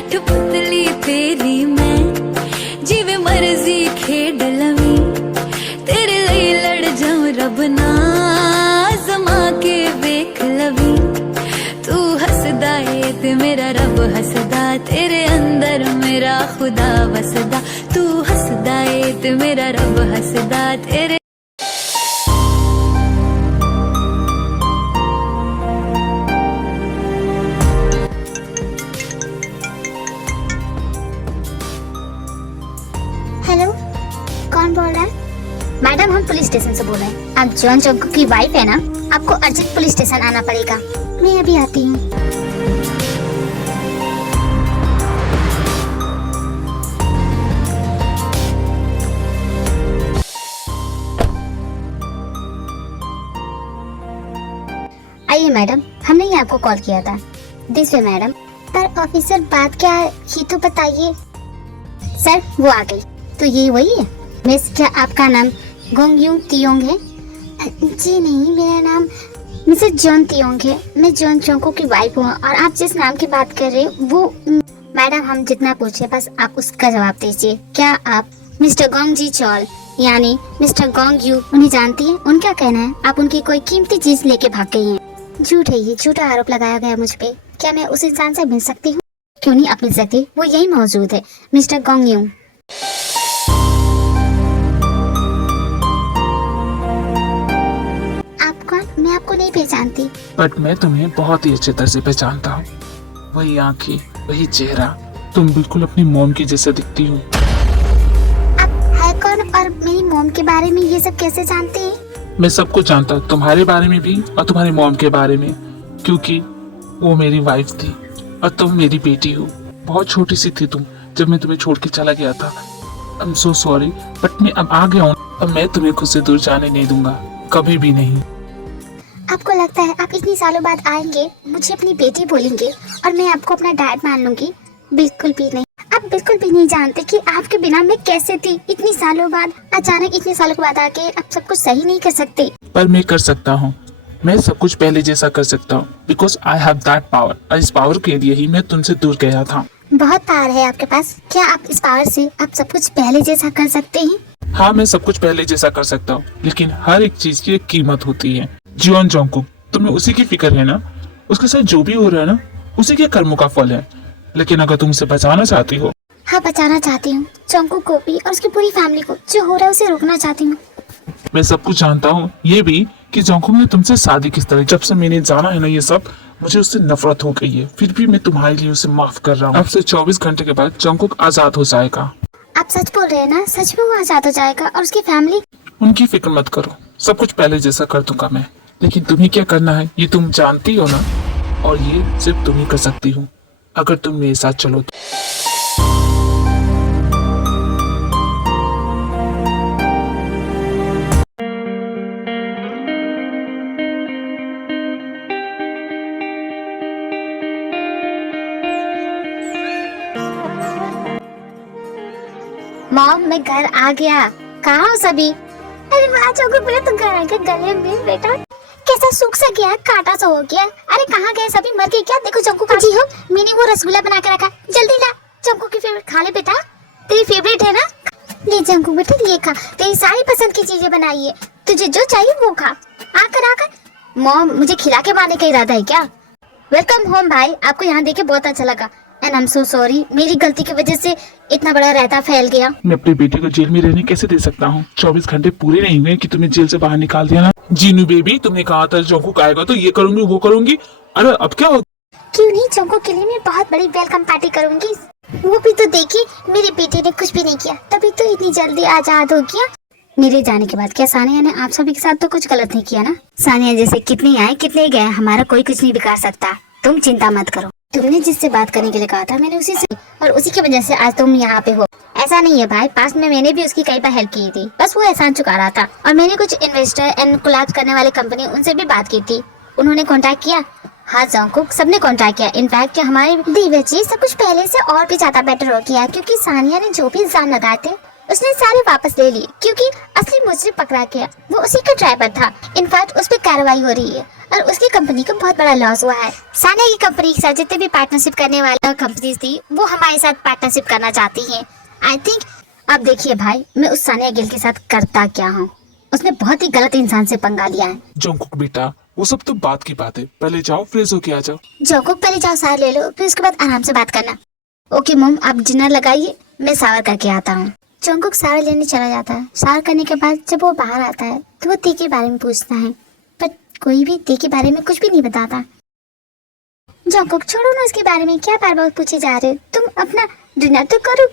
कठपुतली तेरी मैं जिवे मर्जी खेड लवी तेरे लिए लड़ जाऊं रब ना जमा के वेख लवी तू हसदा है ते मेरा रब हसदा तेरे अंदर मेरा खुदा वसदा तू हसदा है ते मेरा रब हसदा तेरे हेलो, कौन बोल रहा है? मैडम हम पुलिस स्टेशन से बोल रहे हैं। आप जॉन चंकू की वाइफ है ना? आपको अर्जेंट पुलिस स्टेशन आना पड़ेगा। मैं अभी आती हूँ। आइए मैडम, हमने ही आपको कॉल किया था। This way madam. पर ऑफिसर बात क्या है ये तो बताइए। सर वो आ गई। तो ये वही है? मिस क्या आपका नाम गोंगयूंग तियोंग है? जी नहीं, मेरा नाम मिसेस जॉन तियोंग है। मैं जॉन चोंको की वाइफ हूँ और आप जिस नाम की बात कर रहे हो वो मैडम हम जितना पूछे बस आप उसका जवाब दीजिए। क्या आप मिस्टर गोंग जी चौल यानी मिस्टर गोंग यू उन्हें जानती है? उनका कहना है आप उनकी कोई कीमती चीज लेके भाग गई हैं। झूठ है, ये झूठा आरोप लगाया गया मुझ पे। क्या मैं उस इंसान से मिल सकती हूँ? क्यों नहीं आप मिल सकती, वो यही मौजूद है, मिस्टर गोंग यू। आप कौन? मैं आपको नहीं पहचानती। बट मैं तुम्हें बहुत ही अच्छे तरह से पहचानता हूँ। वही आंखें, वही चेहरा, तुम बिल्कुल अपनी मॉम की जैसे दिखती हो। आप है कौन और मेरी मॉम के बारे में ये सब कैसे जानते हैं? मैं सब कुछ जानता हूँ, तुम्हारे बारे में भी और तुम्हारी मॉम के बारे में, क्योंकि वो मेरी वाइफ थी और तुम मेरी बेटी हो। बहुत छोटी सी थी तुम जब मैं तुम्हें छोड़ के चला गया था। I am so sorry, but मैं अब आ गया हूँ और मैं तुम्हें खुद से दूर जाने नहीं दूंगा, कभी भी नहीं। आपको लगता है आप इतनी सालों बाद आएंगे, मुझे अपनी बेटी बोलेंगे और मैं आपको अपना डैड मान लूंगी? बिल्कुल भी नहीं। आप बिल्कुल भी नहीं जानते कि आपके बिना मैं कैसे थी। इतनी सालों बाद अचानक इतने सालों के बाद आके आप सब कुछ सही नहीं कर सकते। पर मैं कर सकता हूँ, मैं सब कुछ पहले जैसा कर सकता हूँ, because I have that power. और इस पावर के लिए ही मैं तुमसे दूर गया था। बहुत पावर है आपके पास। क्या आप इस पावर से आप सब कुछ पहले जैसा कर सकते हैं? हाँ, मैं सब कुछ पहले जैसा कर सकता हूँ, लेकिन हर एक चीज की एक कीमत होती है। जियोन जोंगकुक, तुम्हें उसी की फिक्र है ना? उसके साथ जो भी हो रहा है ना, उसी के कर्मों का फल है। लेकिन अगर तुम उसे बचाना चाहती हो। हाँ, बचाना चाहती हूँ। जोंगकुक को भी और उसकी पूरी फैमिली को, जो हो रहा है उसे रोकना चाहती हूँ। मैं सब कुछ जानता हूँ, ये भी कि जोंगकुक ने तुमसे शादी किस तरह। जब से मैंने जाना है ना ये सब, मुझे उससे नफरत हो गई है। फिर भी मैं तुम्हारे लिए उसे माफ कर रहा हूँ। अब से 24 घंटे के बाद जोंगकुक आजाद हो जाएगा। आप सच बोल रहे हैं ना? सच में वो आजाद हो जाएगा और उसकी फैमिली? उनकी फिक्र मत करो, सब कुछ पहले जैसा कर दूंगा मैं। लेकिन तुम्हें क्या करना है ये तुम जानती हो ना, और ये सिर्फ तुम ही कर सकती हो अगर तुम मेरे साथ चलो तो। मॉम मैं घर आ गया। कहाँ हो सभी? अरे वाह जोंगकुक बेटा, तुम घर आ गए। गले में बेटा कैसा सूख सा गया, काटा सा हो गया। अरे कहाँ गए सभी? मर गए क्या? देखो जोंगकुक जी हो, मैंने वो रसगुल्ला बना के रखा, जल्दी ला। जोंगकुक की फेवरेट खा ले बेटा, तेरी फेवरेट है ना। ले जोंगकुक बेटा, ये खा, तेरी सारी पसंद की चीजें बनाई है, तुझे जो चाहिए वो खा। आकर आकर मॉम मुझे खिला के मारने का इरादा है क्या? वेलकम होम भाई, आपको यहाँ देखे बहुत अच्छा लगा। And I am so sorry, मेरी गलती की वजह से इतना बड़ा रायता फैल गया। मैं अपनी बेटी को जेल में रहने कैसे दे सकता हूँ? 24 घंटे पूरे नहीं हुए कि तुम्हें जेल से बाहर निकाल दिया ना। जीनू बेबी, तुमने कहा था जोंगकुक आएगा तो ये करूंगी वो करूंगी। अरे अब क्या हो? क्यों नहीं, जोंगकुक के लिए मैं बहुत बड़ी वेलकम पार्टी करूंगी। वो भी तो देखिए, मेरे बेटे ने कुछ भी नहीं किया, तभी तो इतनी जल्दी आजाद हो गया। मेरे जाने के बाद क्या सानिया ने आप सभी के साथ तो कुछ गलत नहीं किया ना? सानिया जैसे कितने आए कितने गए, हमारा कोई कुछ नहीं बिगाड़ सकता। तुम चिंता मत करो। तुमने जिससे बात करने के लिए कहा था मैंने उसी से, और उसी की वजह से आज तुम यहाँ पे हो। ऐसा नहीं है भाई, पास में मैंने भी उसकी कई बार हेल्प की थी, बस वो एहसान चुका रहा था। और मैंने कुछ इन्वेस्टर एंड कोलैब करने वाले कंपनी उनसे भी बात की थी, उन्होंने कांटेक्ट किया। हाँ जोंगकुक, सबने कांटेक्ट किया। इनफैक्ट हमारे दीवा जी सब कुछ पहले से और भी ज्यादा बेटर हो गया, क्योंकि सानिया ने जो भी इल्जाम लगाए थे उसने सारे वापस ले लिए क्योंकि असली मुजरिम पकड़ा गया। वो उसी का ड्राइवर था। इनफैक्ट उस पर कार्रवाई हो रही है और उसकी कंपनी को बहुत बड़ा लॉस हुआ है। सानिया की कंपनी के साथ जितने भी पार्टनरशिप करने वाला कंपनीज थी वो हमारे साथ पार्टनरशिप करना चाहती हैं। आई थिंक अब देखिए भाई, मैं उस सानिया गिल के साथ करता क्या हूँ। उसने बहुत ही गलत इंसान से पंगा लिया है। जंगकुक बेटा, वो सब तो बात की बात है, पहले जाओ फ्रेश होके आ जाओ। जंगकुक पहले जाओ सार ले लो, फिर उसके बाद आराम से बात करना। ओके मॉम, आप डिनर लगाइए, मैं सावर करके आता हूँ। जंगकुक सावर लेने चला जाता है। सावर करने के बाद जब वो बाहर आता है तो वो ती के बारे में पूछता है, पर कोई भी ती के बारे में कुछ भी नहीं बताता। जंगकुक छोड़ो ना उसके बारे में, क्या बार बार पूछे जा रहे हो? तुम अपना डिनर तो करो।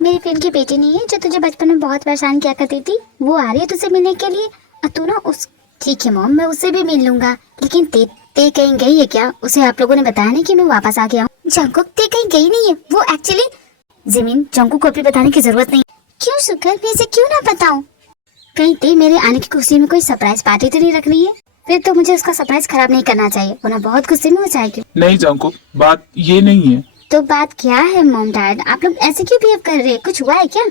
मेरी फ्रेंड की बेटी नहीं है जो तुझे बचपन में बहुत परेशान किया करती थी, वो आ रही है तुझसे मिलने के लिए और तू ना उस ठीक है मॉम, मैं उससे भी मिल लूंगा, लेकिन ते कहीं गई है क्या? उसे आप लोगों ने बताया नहीं कि मैं वापस आ गया हूँ। जंगकुक ते कहीं गई नहीं है, वो एक्चुअली जमीन जंगकुक को अभी बताने की जरूरत नहीं। क्यों शुक्र, मैं इसे क्यों ना बताऊं? कहीं ते मेरे आने की खुशी में कोई सरप्राइज पार्टी तो नहीं रख रही है? फिर तो मुझे उसका सरप्राइज खराब नहीं करना चाहिए, वरना बहुत गुस्से में हो जाएगी। नहीं जंगकुक, बात ये नहीं है। तो बात क्या है मॉम डैड, आप लोग ऐसे क्यों बिहेव कर रहे हैं? कुछ हुआ है क्या?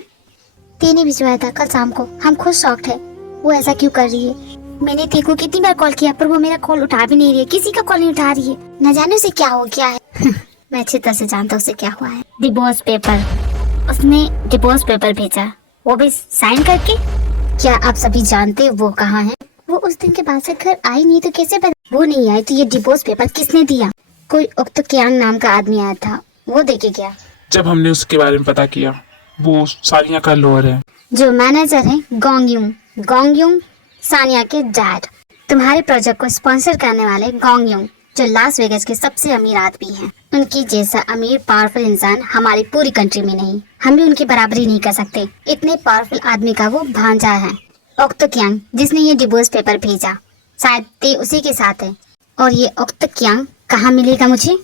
ते ने भिजवाया था कल शाम को, हम खुद शॉक्ड है। वो ऐसा क्यों कर रही है? मैंने ते को कितनी बार कॉल किया पर वो मेरा कॉल उठा भी नहीं रही है, किसी का कॉल नहीं उठा रही है। न जाने उसे क्या हो गया है। मैं अच्छी तरह से जानता हूँ उसे क्या हुआ है। डिवोर्स पेपर, उसने डिवोर्स पेपर भेजा, वो भी साइन करके। क्या आप सभी जानते हैं वो कहाँ है? वो उस दिन के बाद से घर आई नहीं तो कैसे पता? वो नहीं आई तो ये डिवोर्स पेपर किसने दिया? कोई उक्त क्यांग नाम का आदमी आया था, वो देके गया। जब हमने उसके बारे में पता किया, वो सानिया का लोअर है। जो मैनेजर है गोंगयुंग सानिया के डैड। तुम्हारे प्रोजेक्ट को स्पॉन्सर करने वाले गोंगयुंग, जो लास वेगास के सबसे अमीर आदमी हैं। उनकी जैसा अमीर पावरफुल इंसान हमारी पूरी कंट्री में नहीं, हम भी उनकी बराबरी नहीं कर सकते। इतने पावरफुल आदमी का वो भांजा है उक्त क्यांग, जिसने ये डिवोर्स पेपर भेजा। शायद ते उसी के साथ है। और ये उक्त क्यांग कहाँ मिलेगा मुझे?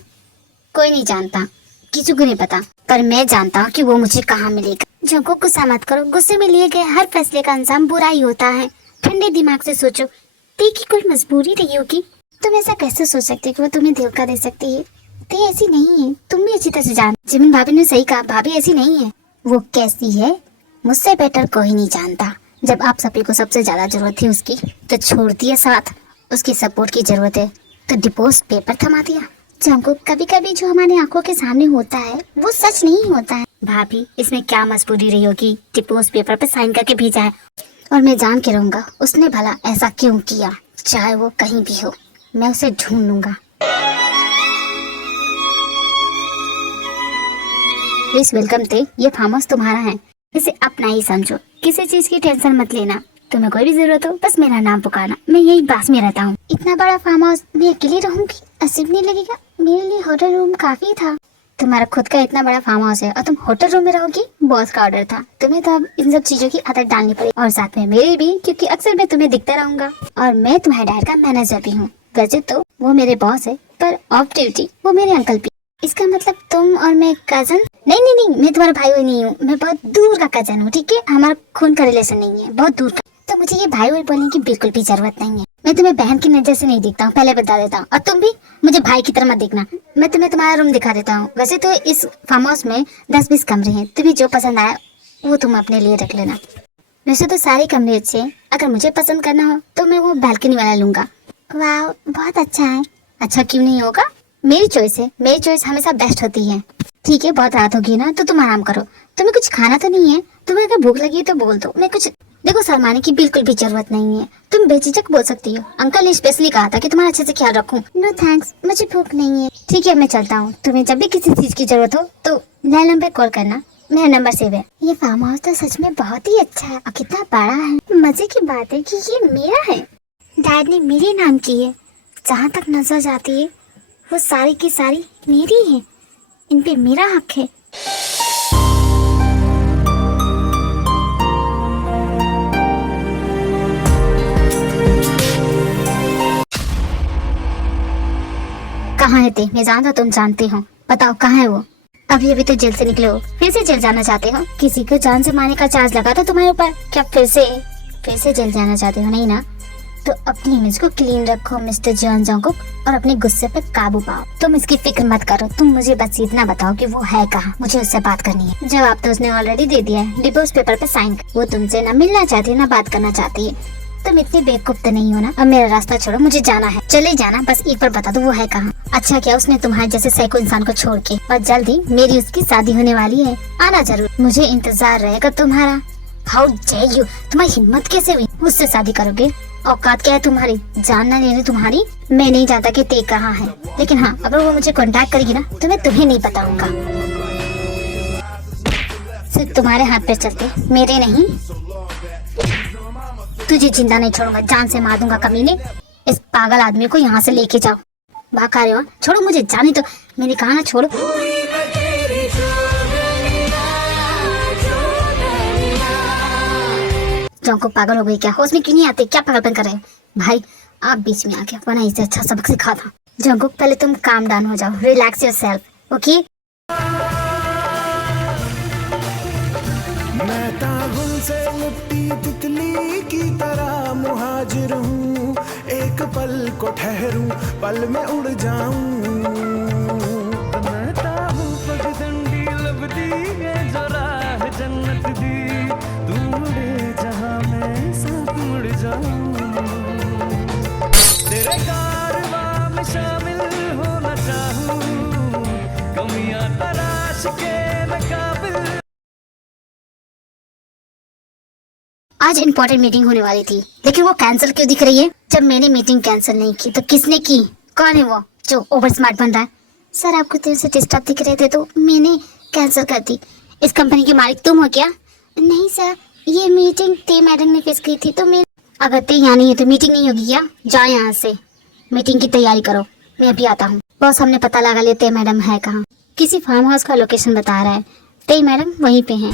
कोई नहीं जानता, किसी को नहीं पता, पर मैं जानता हूँ कि वो मुझे कहाँ मिलेगा। जंगकुक गुस्सा मत करो, गुस्से में लिए गए हर फैसले का अंजाम बुरा ही होता है। ठंडे दिमाग से सोचो, ते की कोई मजबूरी रही होगी। तुम ऐसा कैसे सोच सकते कि वो तुम्हें धोखा दे सकती है? ते ऐसी नहीं है, तुम भी अच्छी तरह से जान। जिमिन भाभी ने सही कहा, भाभी ऐसी नहीं है। वो कैसी है मुझसे बेटर कोई नहीं जानता। जब आप सभी को सबसे ज्यादा जरूरत थी उसकी, तो छोड़ दिया साथ। उसकी सपोर्ट की जरूरत है तो डिवोर्स पेपर थमा दिया। जंगकुक, कभी कभी जो हमारे आंखों के सामने होता है वो सच नहीं होता है। भाभी, इसमें क्या मजबूरी रही होगी? डिवोर्स पेपर पे साइन करके भेजा है और मैं जान के रहूंगा उसने भला ऐसा क्यों किया। चाहे वो कहीं भी हो, मैं उसे ढूंढ लूंगा। प्लीज वेलकम ते, ये फार्म हाउस तुम्हारा है, इसे अपना ही समझो, किसी चीज की टेंशन मत लेना। तुम्हें कोई भी जरूरत हो बस मेरा नाम पुकारना, मैं यही पास में रहता हूँ। इतना बड़ा फार्म हाउस मैं अकेले रहूंगी, अजीब नहीं लगेगा? मेरे लिए होटल रूम काफी था। तुम्हारा खुद का इतना बड़ा फार्म हाउस है और तुम होटल रूम में रहोगी? बॉस का ऑर्डर था। तुम्हें तो अब इन सब चीजों की आदत डालनी पड़ी, और साथ में मेरी भी, क्योंकि अक्सर मैं तुम्हें दिखता रहूंगा। और मैं तुम्हारे डैड का मैनेजर भी हूँ। वैसे तो वो मेरे बॉस है, पर ऑफ ड्यूटी वो मेरे अंकल भी। इसका मतलब तुम और मैं कजन? नहीं, मैं तुम्हारा भाई हुई नहीं हूँ, मैं बहुत दूर का कजन हूँ, ठीक है? हमारा खून का रिलेशन नहीं है, बहुत दूर का। तो मुझे ये भाई हुई बोलने की बिल्कुल भी जरूरत नहीं है। मैं तुम्हें बहन की नजर से नहीं देखता हूँ, पहले बता देता हूँ। और तुम भी मुझे भाई की तरह मत देखना। मैं तुम्हें तुम्हारा रूम दिखा देता हूँ। वैसे तो इस फार्म हाउस में 10-20 कमरे हैं, तुम्हें जो पसंद आया वो तुम अपने लिए रख लेना। वैसे तो सारे कमरे अच्छे हैं, अगर मुझे पसंद करना हो तो मैं वो बालकनी वाला लूंगा। वाह, बहुत अच्छा है। अच्छा क्यों नहीं होगा? मेरी चॉइस है, मेरी चॉइस हमेशा बेस्ट होती है। ठीक है, बहुत रात होगी ना, तो तुम आराम करो। तुम्हें कुछ खाना तो नहीं है? तुम्हें अगर भूख लगी है तो बोल दो, मैं कुछ। देखो, शर्माने की बिल्कुल भी जरूरत नहीं है, तुम बेझिझक बोल सकती हो। अंकल ने स्पेशली कहा था कि तुम्हारा अच्छे से ख्याल रखूं। नो थैंक्स, मुझे भूख नहीं है। ठीक है, मैं चलता हूँ। तुम्हें जब भी किसी चीज की जरूरत हो तो नए नंबर कॉल करना, मेरा नंबर सेव है। ये फार्म हाउस तो सच में बहुत ही अच्छा है और कितना बड़ा है। मजे की बात है कि ये मेरा है, डैड ने मेरे नाम की है। जहाँ तक नजर जाती है वो सारी की सारी मेरी है, इन पे मेरा हक है। कहाँ है ते? मैं जानता तुम जानते हो, बताओ कहाँ है वो? अभी अभी तो जेल से निकले हो, फिर से जेल जाना चाहते हो? किसी को जान से मारने का चार्ज लगा था तुम्हारे ऊपर, क्या फिर से जेल जाना चाहते हो? नहीं ना? तो अपनी इमेज को क्लीन रखो मिस्टर जॉन जंगकुक। और अपने गुस्से पे काबू पाओ। तुम इसकी फिक्र मत करो, तुम मुझे बस इतना बताओ कि वो है कहाँ, मुझे उससे बात करनी है। जवाब तो उसने ऑलरेडी दे दिया है, डिवोर्स पेपर पे साइन। वो तुमसे ना मिलना चाहती है ना बात करना चाहती है। तुम इतनी बेवकूफ तो नहीं हो ना। अब मेरा रास्ता छोड़ो, मुझे जाना है। चले जाना, बस एक बार बता दो वो है कहाँ। अच्छा क्या उसने तुम्हारे जैसे सैकड़ों इंसान को छोड़ के, और जल्दी मेरी उसकी शादी होने वाली है, आना जरूर, मुझे इंतजार रहेगा तुम्हारा। हाउ डेयर यू, तुम्हारी हिम्मत कैसे हुई, मुझसे शादी करोगे? औकात क्या है तुम्हारी, जानना नहीं तुम्हारी। मैं नहीं जानता कि ते कहाँ है, लेकिन हाँ अगर वो मुझे कांटेक्ट करेगी ना तो मैं तुम्हें नहीं बताऊंगा। सिर्फ तुम्हारे हाथ पे चलते, मेरे नहीं। तुझे जिंदा नहीं छोड़ूंगा, जान से मार दूंगा कमीने। इस पागल आदमी को यहाँ से लेके जाओ। भाग रहे हो, छोड़ो मुझे, जाने तो, मैंने कहा ना छोड़ो। को पागल हो गई क्या, होश में क्यों नहीं आते, क्या पागलपन कर रहे हैं? भाई आप बीच में आ गया, वरना इससे अच्छा सबक सिखा था। जंगुक पहले तुम काम डाउन हो जाओ, रिलैक्स योरसेल्फ, ओके? मैं ताबुन से लिपटी तितली की तरह मुहाजिर हूँ, एक पल को ठहरूं पल में उड़ जाऊं। मैं ताबू पगडंडी लबदी है जो राह जन्नत दी, तू मुड़े जहाँ मैं साथ मुड़ जाऊं। तेरे कारवां में शामिल होना चाहूं, कमियां तलाश के नकाबिल। आज इम्पोर्टेंट मीटिंग होने वाली थी, लेकिन वो कैंसिल क्यों दिख रही है? जब मैंने मीटिंग कैंसिल नहीं की तो किसने की? कौन है वो जो ओवर स्मार्ट बन रहा है? सर आपको देर से डिस्टर्ब दिख रहे थे तो मैंने कैंसिल कर दी। इस कंपनी के मालिक तुम हो क्या? नहीं सर, ये मीटिंग ते मैडम ने फिक्स की थी तो मैं। अगर ते यहाँ नहीं है तो मीटिंग नहीं होगी क्या? जाओ यहाँ से, मीटिंग की तैयारी करो, मैं अभी आता हूँ। बॉस हमने पता लगा लिया ते मैडम है कहाँ। किसी फार्म हाउस का लोकेशन बता रहा है, ते मैडम वहीं पे हैं।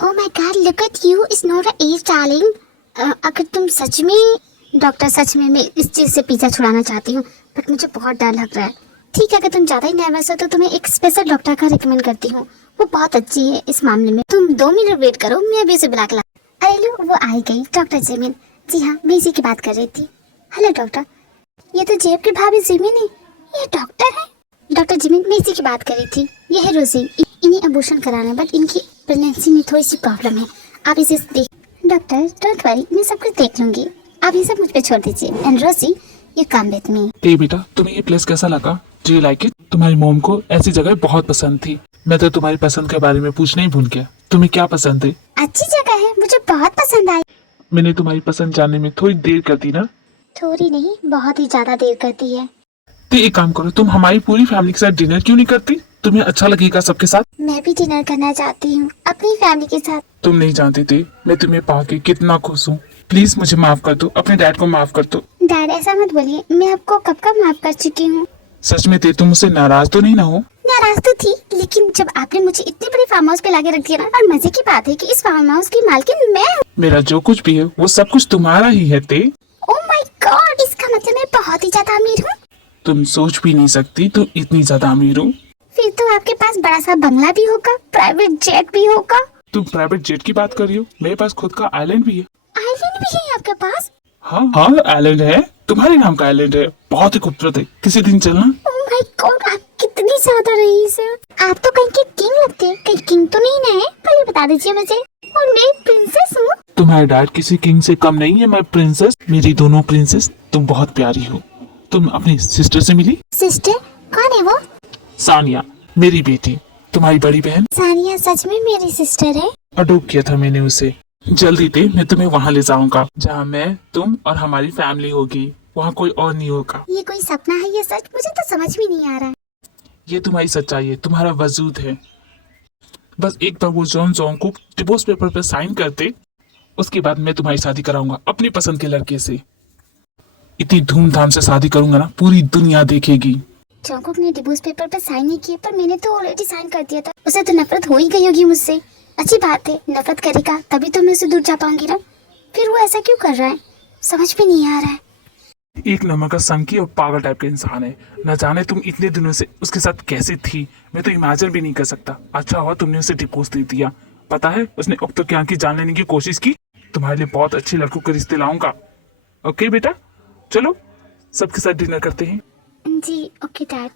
Oh my God, look at you, it's not an age darling. अगर तुम सच में डॉक्टर, सच में मैं इस चीज से पीछा छुड़ाना चाहती हूँ, बट मुझे बहुत डर लग रहा है। ठीक है, अगर तुम ज्यादा ही नर्वस हो तो तुम्हें एक स्पेशल डॉक्टर का रिकमेंड करती हूँ, वो बहुत अच्छी है इस मामले में। तुम 2 मिनट वेट करो, मैं अभी उसे बुला के ला। अरे लो, वो आई गई, डॉक्टर जिमिन। जी हाँ, मैं इसी की बात कर रही थी। हेलो डॉक्टर, ये तो जेब की भाभी जिमिन है, ये डॉक्टर है? डॉक्टर जिमिन, मैं इसी की बात कर रही थी। ये है रोजी, इन्हें अबॉर्शन कराना है, बट इनकी प्रेगनेंसी में थोड़ी सी प्रॉब्लम है, आप इसे देख। डॉक्टर डोंट वरी, मैं सब कुछ देख लूंगी, आप ये सब मुझ पे छोड़ दीजिए। एंड रोजी, यू कम विद मी। ए बेटा, तुम्हें ये प्लेस कैसा लगा? Do you like it? तुम्हारी मॉम को ऐसी जगह बहुत पसंद थी। मैं तो तुम्हारी पसंद के बारे में पूछना ही भूल गया। तुम्हें क्या पसंद है? अच्छी जगह है, मुझे बहुत पसंद आई। मैंने तुम्हारी पसंद जानने में थोड़ी देर कर दी ना? थोड़ी नहीं, बहुत ही ज्यादा देर करती है। तो एक काम करो, तुम हमारी पूरी फैमिली के साथ डिनर क्यों नहीं करती? तुम्हें अच्छा लगेगा सबके साथ। मैं भी डिनर करना चाहती हूँ अपनी फैमिली के साथ। तुम नहीं जानते थे मैं तुम्हें पाके कितना खुश हूँ। प्लीज मुझे माफ कर दो, अपने डैड को माफ कर दो। डैड ऐसा मत बोलिए, मैं आपको कब का माफ कर चुकी हूँ। सच में तुम मुझसे नाराज तो नहीं ना हो? नाराज तो थी, लेकिन जब आपने मुझे इतने बड़े फार्म हाउस पे लाके रख दिया ना, और मजे की बात है कि इस फार्म हाउस की मालकिन मैं हूँ। मेरा जो कुछ भी है वो सब कुछ तुम्हारा ही है ते। ओह माय गॉड, इसका मतलब मैं बहुत ही ज्यादा अमीर हूँ। तुम सोच भी नहीं सकती तुम इतनी ज्यादा अमीर हो। फिर तो आपके पास बड़ा सा बंगला भी होगा, प्राइवेट जेट भी होगा। तुम प्राइवेट जेट की बात कर रही हो? मेरे पास खुद का आइलैंड भी है। आइलैंड भी है आपके पास? हाँ हाँ, आइलैंड है, तुम्हारे नाम का आइलैंड है, बहुत ही खूबसूरत है, किसी दिन चलना। ओह माय गॉड, आप कितनी ज्यादा रईस हैं। आप तो कहीं के किंग लगते हैं, कहीं किंग तो नहीं ना है? पहले बता दीजिए मुझे। और मैं प्रिंसेस हूँ। तुम्हारे डैड किसी किंग से कम नहीं है, मैं प्रिंसेस। मेरी दोनों प्रिंसेस, तुम बहुत प्यारी हो। तुम अपनी सिस्टर से मिली? सिस्टर? कौन है वो? सानिया, मेरी बेटी, तुम्हारी बड़ी बहन। सानिया सच में मेरी सिस्टर है? अडॉप्ट किया था मैंने उसे। जल्दी थे मैं तुम्हें वहाँ ले जाऊंगा जहाँ मैं, तुम और हमारी फैमिली होगी। वहाँ कोई और नहीं होगा। ये कोई सपना है या सच? मुझे तो समझ में नहीं आ रहा है। ये तुम्हारी सच्चाई है, तुम्हारा वजूद है। बस एक बार वो जॉन को डिवोर्स पेपर पे साइन करते, उसके बाद मैं तुम्हारी शादी कराऊंगा अपनी पसंद के लड़के से। इतनी धूमधाम से शादी करूंगा ना, पूरी दुनिया देखेगी। जॉन्गकुक ने डिवोर्स पेपर पर साइन नहीं किया, पर मैंने तो ऑलरेडी साइन कर दिया था। उसे तो नफरत हो ही गई होगी मुझसे। अच्छी बात है, नफरत करेगा तभी तो मैं उससे दूर जा पाऊंगी ना। फिर वो ऐसा क्यों कर रहा है, समझ में नहीं आ रहा है। एक नमक का संकी और पागल टाइप का इंसान है। न जाने तुम इतने दिनों से उसके साथ कैसे थी, मैं तो इमेजिन भी नहीं कर सकता। अच्छा हुआ तुमने उसे डिवोर्स दे दिया। पता है उसने अब तो क्या की जान लेने की कोशिश की। तुम्हारे लिए बहुत अच्छे लड़कों के रिश्ते लाऊंगा। ओके बेटा, चलो सबके साथ डिनर करते हैं। जी ओके डैड।